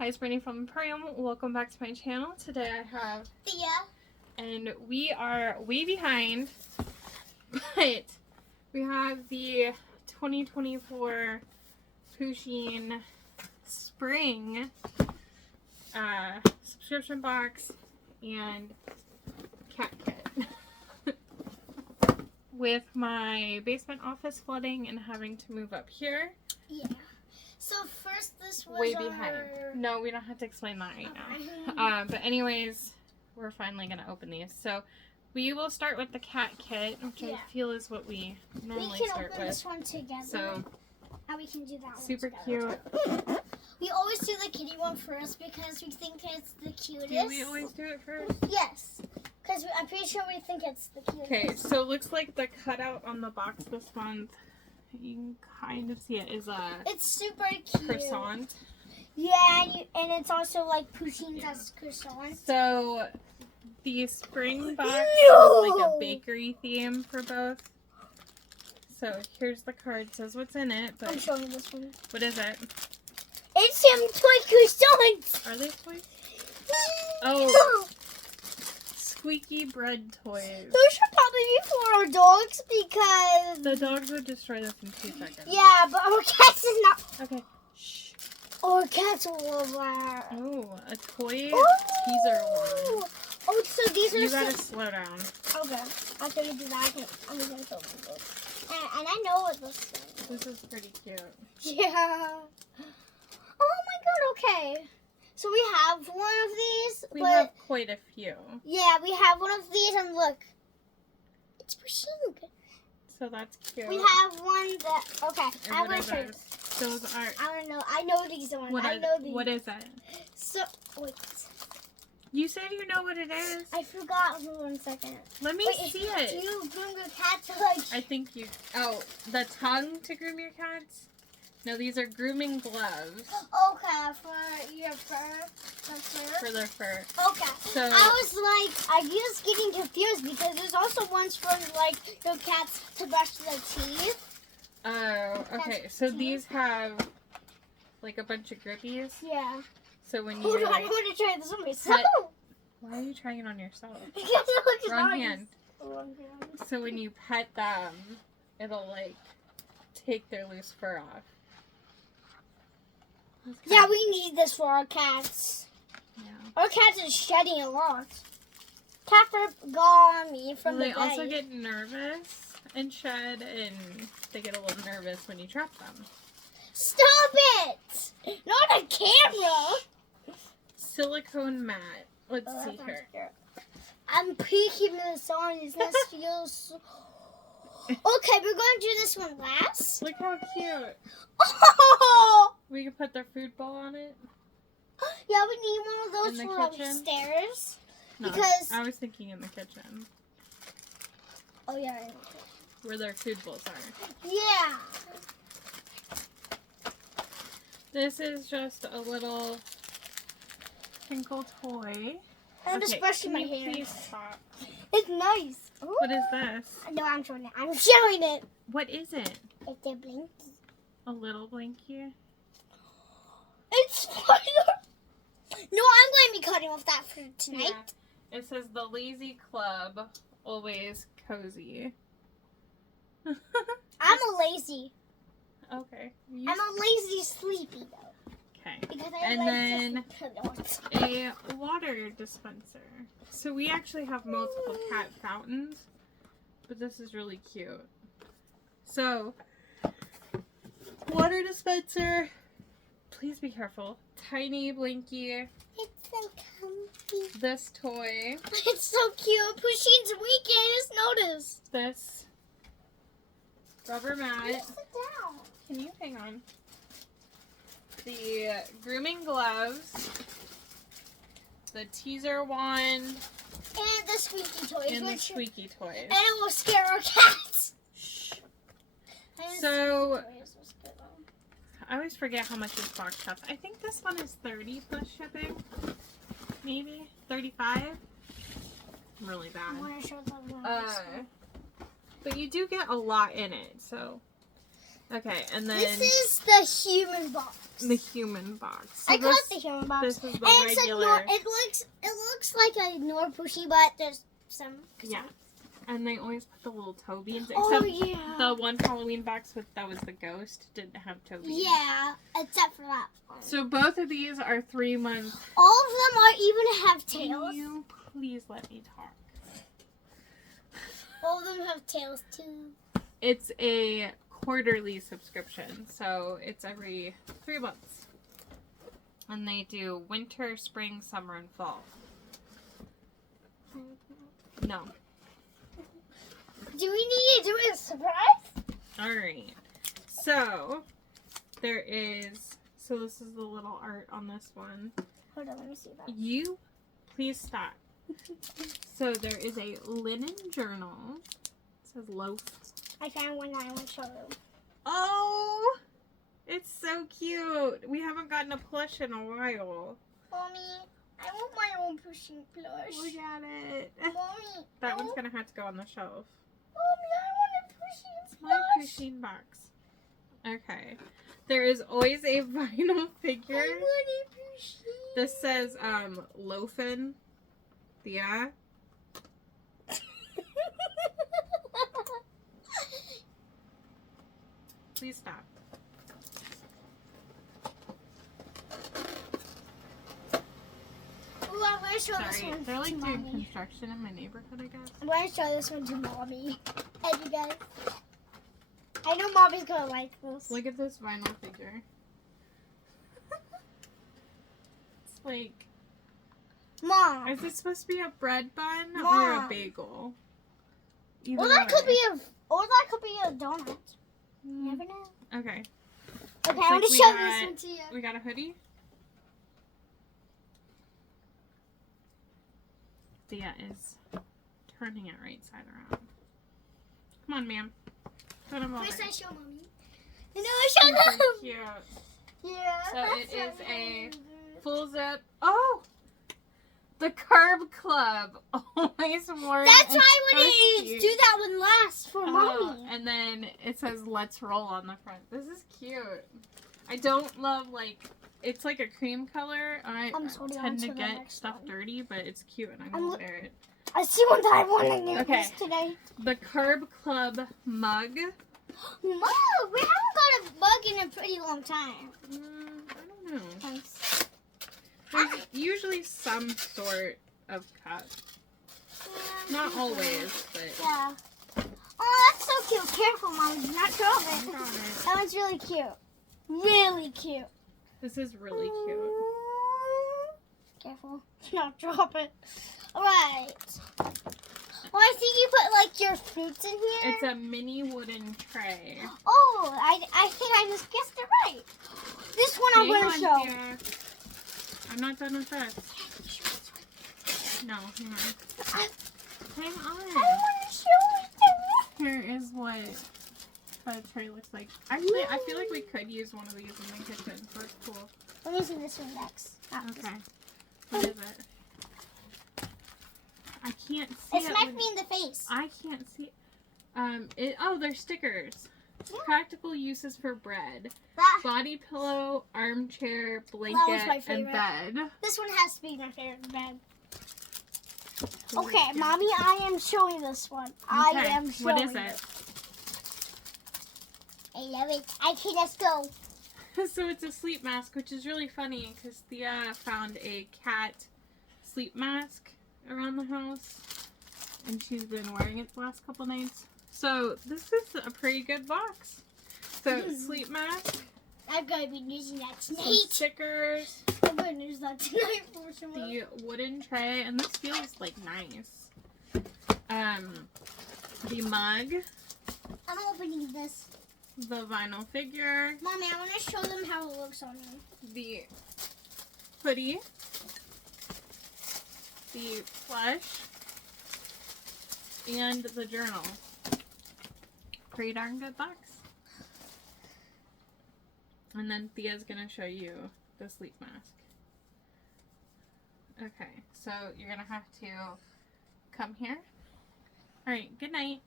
Hi, it's Brittany from Imperium. Welcome back to my channel. Today I have Thea. And we are way behind, but we have the 2024 Pusheen Spring subscription box and cat kit. With my basement office flooding and having to move up here. Yeah. So first this was way behind. No, we don't have to explain that right now. But anyways, we're finally going to open these. So we will start with the cat kit, which I feel is what we normally start with. We can open this one together. So, and we can do that one super together. cute. We always do the kitty one first because we think it's the cutest. Do we always do it first? Yes. Because I'm pretty sure we think it's the cutest. Okay, so it looks like the cutout on the box this month, you can kind of see it, is a it's super cute. croissant. Yeah, and it's also like Pusheen's croissant. So the spring box No! is like a bakery theme for both. So here's the card. It says what's in it, but I'm showing you this one. what is it? It's some toy croissants. Are they toys? Oh, No. squeaky bread toys. Those should probably be for our dogs because The dogs would destroy this in 2 seconds. yeah, but our cats is not. Okay. Shh. Our cats will love that. Oh, a toy Oh. teaser one. Oh, so these are. You gotta slow down. Okay, after you do that, I'm gonna show them this. And I know what this is. This is pretty cute. Yeah. Oh my god. Okay. So we have one of these. We but have quite a few. yeah, we have one of these, and look, it's Pusheen. So that's cute. We have one that. Okay, And I'm what gonna are show you. those? Those are. I don't know. I know these ones. What, I know these. what is it? So wait. You said you know what it is. I forgot for 1 second. Let me Wait, see it. Do you groom your cat to like? I think you. Oh, the tongue to groom your cats? No, these are grooming gloves Okay, for your fur. for their fur. Okay. So I was like, I was getting confused because there's also ones for like your cats to brush their teeth. oh, okay. So these have like a bunch of grippies. Yeah. So when Hold you on, I like, want to try this on myself. why are you trying it on yourself? Because it looks Wrong nice. hand. Wrong hand. So when you pet them, it'll like take their loose fur off. That's Yeah, kinda- we need this for our cats. Yeah. Our cats are shedding a lot. Cat fur got on me from Well, the they also day. get nervous and shed, and they get a little nervous when you trap them. Stop it! Not a camera. Silicone mat. Let's Oh, see that here. sounds good. I'm peeking this on. This feels so... Okay, we're going to do this one last. Look how cute. Oh! We can put their food bowl on it. Yeah, we need one of those In the for kitchen? upstairs. No, Because... I was thinking in the kitchen Oh, yeah. where their food bowls are. Yeah. This is just a little crinkle toy. I'm just brushing my can you hair. please stop? It's nice. Ooh. What is this? No, I'm showing it. I'm showing it. What is it? It's a blinky. A little blankie? It's fire. No, I'm going to be cutting off that for tonight. Yeah. It says the Lazy Club, always cozy. I'm a lazy. Okay. I'm a lazy sleepy though. Okay. Because I And like then to sleep. a water dispenser. So we actually have multiple cat fountains, but this is really cute. So, water dispenser. Please be careful. Tiny blankie. It's so comfy. This toy. It's so cute. Pusheen's weekend. I just noticed. This rubber mat. Sit down. Can you hang on? The grooming gloves. The teaser wand. And the squeaky toys. And the which- squeaky toys. And it will scare our cats. Shh. And the So, squeaky toys will scare them. I always forget how much this box costs. I think this one is $30 plus shipping. Maybe $35. Really I bad. want to show them. But you do get a lot in it, so Okay, and then this is the human box. the human box. So I call it the human box. This is the and regular. it looks like a Nor Pusheen, but there's some. Yeah. And they always put the little toe beans. Oh, Except yeah. the one Halloween box that was the ghost didn't have toe beans. Yeah, except for that one. So both of these are 3 months. All of them are even have tails. Can you please let me talk? All of them have tails too. It's a quarterly subscription, so it's every 3 months. And they do winter, spring, summer, and fall. No. Do we need to do a surprise? Alright. So, there is... So this is the little art on this one. Hold on, let me see that. You, please stop. So there is a linen journal. It says loaf. I found one that I want to show you. Oh! It's so cute. We haven't gotten a plush in a while. Mommy, I want my own Pusheen plush. Look at it. Mommy, That one's going to have to go on the shelf. Mommy, I want a Pusheen My plush. Pusheen box. Okay. There is always a vinyl figure. I want a Pusheen. This says, loafin'. Thea. Please stop. Ooh, I'm going to show this Sorry, one they're like to doing Mommy. construction in my neighborhood, I guess. I'm going to show this one to Mommy. And you guys. I know Mommy's going to like this. Look at this vinyl figure. It's like, Mom. is it supposed to be a bread bun or Mom. a bagel? Or that could be a donut. You never know. Okay. Okay, Looks I'm like going to we show got- this one to you. We got a hoodie. Thea is turning it right side around. Come on, ma'am. Put them over. First I show Mommy. And then I show Super them. cute. Yeah. So that's it is so a good. full zip. Oh! The Curb Club. Always worn. That's why I so wanted to cute. do that one last for Oh, Mommy. and then it says "Let's Roll" on the front. This is cute. I don't love it's like a cream color. I I'm sorry, on tend to to the get next stuff one. dirty, but it's cute and I'm I'm gonna lo- wear it. I see one that I wanted to Okay. use today. The Curb Club mug. Mom, we haven't got a bug in a pretty long time. I don't know. There's usually some sort of cup. Not always, but. Yeah. Oh, that's so cute. Careful, Mom. Do not drop I it. got it. That one's really cute. Really cute. This is really cute. Careful. Do not drop it. Alright. Well, I think you put like your fruits in here. It's a mini wooden tray. Oh, I think I just guessed it right. This one I'm Hang going on, to show. Thea. I'm not done with this. No, hang on. Hang I on. want to show it to you. Here is what the tray looks like. Actually, I feel like we could use one of these in the kitchen for cool. Let me see this one next. Okay. What is it? I can't see It it. smacked me in the face. I can't see. They're stickers. Yeah. Practical uses for bread. That, Body pillow, armchair, my blanket, and favorite. bed. this one has to be my favorite bed. Holy Okay, cow. Mommy, I am showing this one. I Okay, am showing what is it? I love it. Okay, let's go. So it's a sleep mask, which is really funny because Thea found a cat sleep mask around the house, and she's been wearing it the last couple nights. So this is a pretty good box. So sleep mask, I'm going to be using that some tonight. stickers, I'm going to use that tonight for some the wooden tray, and this feels like nice. The mug, I'm opening this. the vinyl figure, Mommy, I want to show them how it looks on me. the hoodie, the plush, and the journal. Pretty darn good box. And then Thea's gonna show you the sleep mask. Okay, so you're gonna have to come here. Alright, good night.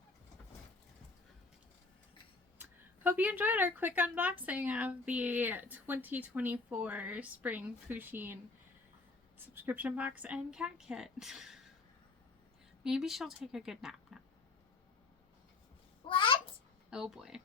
Hope you enjoyed our quick unboxing of the 2024 Spring Pusheen subscription box and cat kit. Maybe she'll take a good nap now. What? Oh boy.